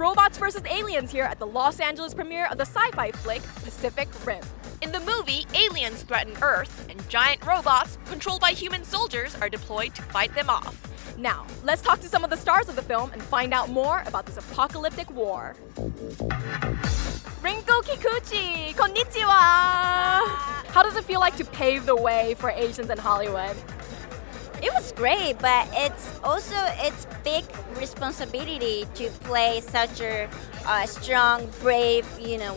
robots versus aliens here at the Los Angeles premiere of the sci-fi flick Pacific Rim. In the movie, aliens threaten Earth, and giant robots, controlled by human soldiers, are deployed to fight them off. Now, let's talk to some of the stars of the film and find out more about this apocalyptic war. Rinko Kikuchi, konnichiwa! How does it feel like to pave the way for Asians in Hollywood? It was great, but it's also its big responsibility to play such a strong, brave,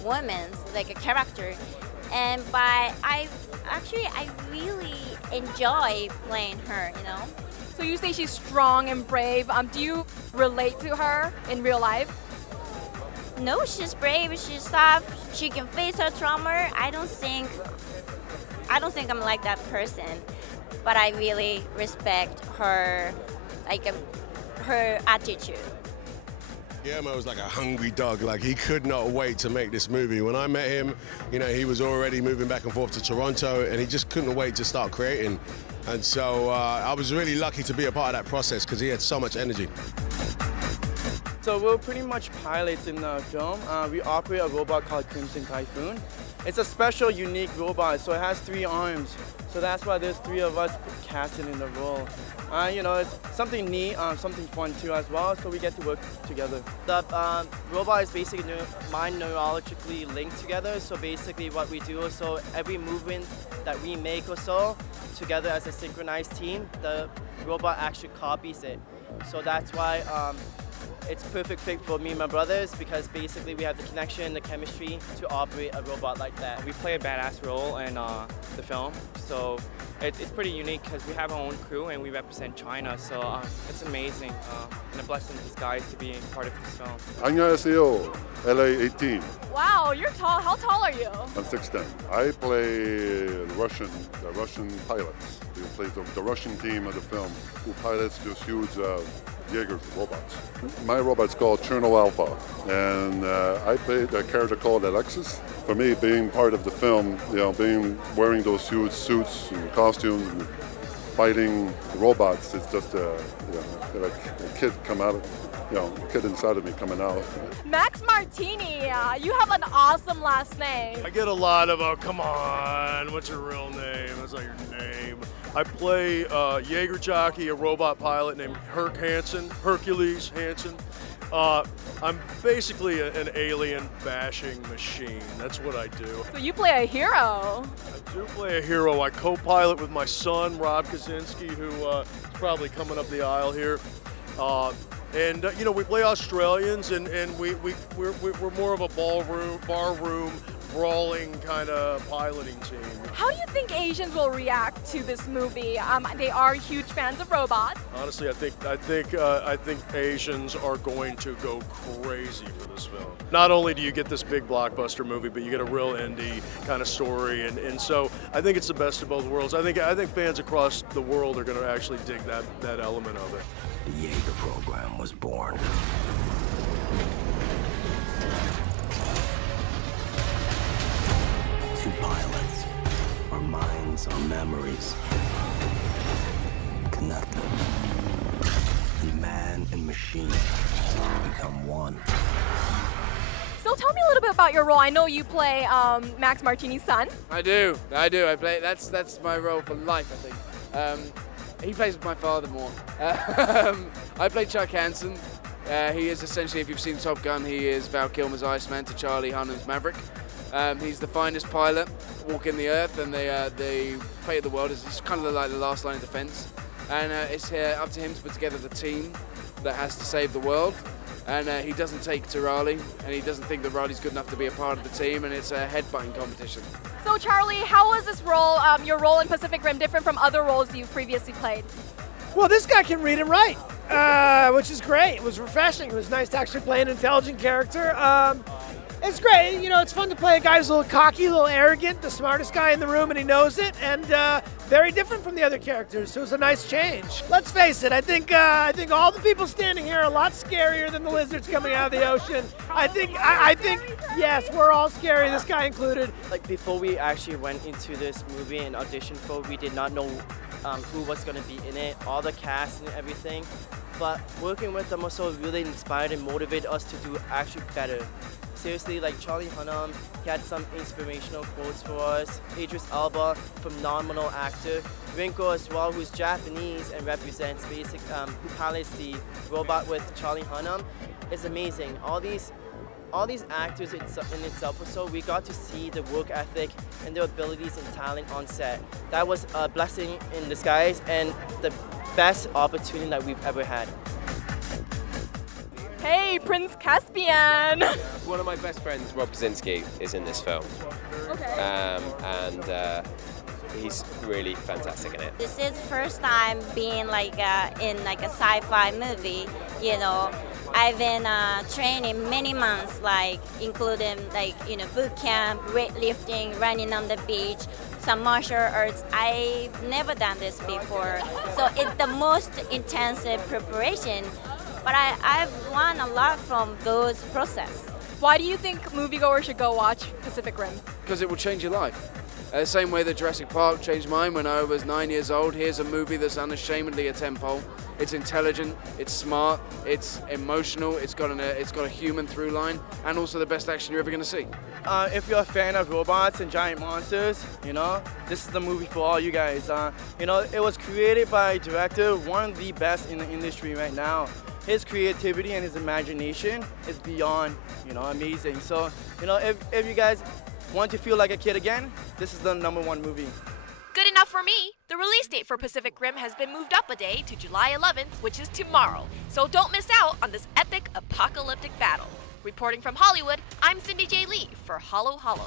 woman, like a character. But I really enjoy playing her, So you say she's strong and brave. Do you relate to her in real life? No, she's brave, she's tough, she can face her trauma. I don't think I'm like that person, but I really respect her, her attitude. Guillermo was like a hungry dog. Like, he could not wait to make this movie. When I met him, he was already moving back and forth to Toronto, and he just couldn't wait to start creating. And so I was really lucky to be a part of that process because he had so much energy. So we're pretty much pilots in the film. We operate a robot called Crimson Typhoon. It's a special, unique robot, so it has 3 arms. So that's why there's 3 of us casted in the role. It's something neat, something fun too as well, so we get to work together. The robot is basically mind neurologically linked together, so basically what we do is so every movement that we make or so, together as a synchronized team, the robot actually copies it. So that's why it's perfect fit for me and my brothers, because basically we have the connection, the chemistry to operate a robot like that. We play a badass role in the film, so it's pretty unique because we have our own crew and we represent China, so it's amazing and a blessing in disguise to be part of this film. 안녕하세요, LA18. Wow, you're tall. How tall are you? I'm 6'10". I play the Russian pilots. We play the Russian team of the film who pilots those huge Jaeger robots. My robot's called Cherno Alpha, and I played a character called Alexis. For me, being part of the film, wearing those huge suits and costumes and fighting robots, it's just like a kid come out of, a kid inside of me coming out. Max Martini, you have an awesome last name. I get a lot of, oh, come on, what's your real name? That's not your name. I play Jaeger jockey, a robot pilot named Hercules Hansen. I'm basically an alien bashing machine. That's what I do. So you play a hero. I do play a hero. I co-pilot with my son, Rob Kaczynski, who is probably coming up the aisle here. We play Australians, and we're more of a barroom, brawling kind of piloting team. How do you think Asians will react to this movie? They are huge fans of robots. Honestly, I think Asians are going to go crazy for this film. Not only do you get this big blockbuster movie, but you get a real indie kind of story, and so I think it's the best of both worlds. I think fans across the world are going to actually dig that element of it. The Jaeger program was born. Two pilots, our minds, our memories, connected. And man and machine become one. So tell me a little bit about your role. I know you play Max Martini's son. I do. I play. That's my role for life, I think. He plays with my father more. I play Chuck Hansen. He is essentially, if you've seen Top Gun, he is Val Kilmer's Iceman to Charlie Hunnam's Maverick. He's the finest pilot walking the earth, and they fate the world. It's kind of like the last line of defense. And it's up to him to put together the team that has to save the world. And he doesn't take to Raleigh, and he doesn't think that Raleigh's good enough to be a part of the team, and it's a headbutting competition. So Charlie, how was this role, your role in Pacific Rim, different from other roles you've previously played? Well, this guy can read and write, which is great. It was refreshing. It was nice to actually play an intelligent character. It's great. It's fun to play a guy who's a little cocky, a little arrogant, the smartest guy in the room, and he knows it, and very different from the other characters, so it was a nice change. Let's face it, I think all the people standing here are a lot scarier than the lizards coming out of the ocean. I think, yes, we're all scary, this guy included. Like, before we actually went into this movie and auditioned for, we did not know who was going to be in it, all the cast and everything. but working with them also really inspired and motivated us to do actually better. Seriously, like Charlie Hunnam, he had some inspirational quotes for us. Idris Elba, phenomenal actor. Rinko as well, who's Japanese and represents who pilots the robot with Charlie Hunnam. It's amazing. All these actors in itself also, we got to see the work ethic and their abilities and talent on set. That was a blessing in disguise and the best opportunity that we've ever had. Hey, Prince Caspian! One of my best friends, Rob Kaczynski, is in this film. Okay. And he's really fantastic in it. This is first time being like in like a sci-fi movie. You know, I've been training many months, like including like boot camp, weightlifting, running on the beach, some martial arts. I've never done this before, so it's the most intensive preparation. But I've learned a lot from those process. Why do you think moviegoers should go watch Pacific Rim? Because it will change your life. The same way that Jurassic Park changed mine when I was 9 years old. Here's a movie that's unashamedly a tentpole. It's intelligent, it's smart, it's emotional, it's got a human through line, and also the best action you're ever going to see. If you're a fan of robots and giant monsters, this is the movie for all you guys. It was created by a director, one of the best in the industry right now. His creativity and his imagination is beyond, amazing. So, if you guys want to feel like a kid again, this is the #1 movie. Good enough for me. The release date for Pacific Rim has been moved up a day to July 11th, which is tomorrow. So don't miss out on this epic apocalyptic battle. Reporting from Hollywood, I'm Cindy J. Lee for Halo Halo.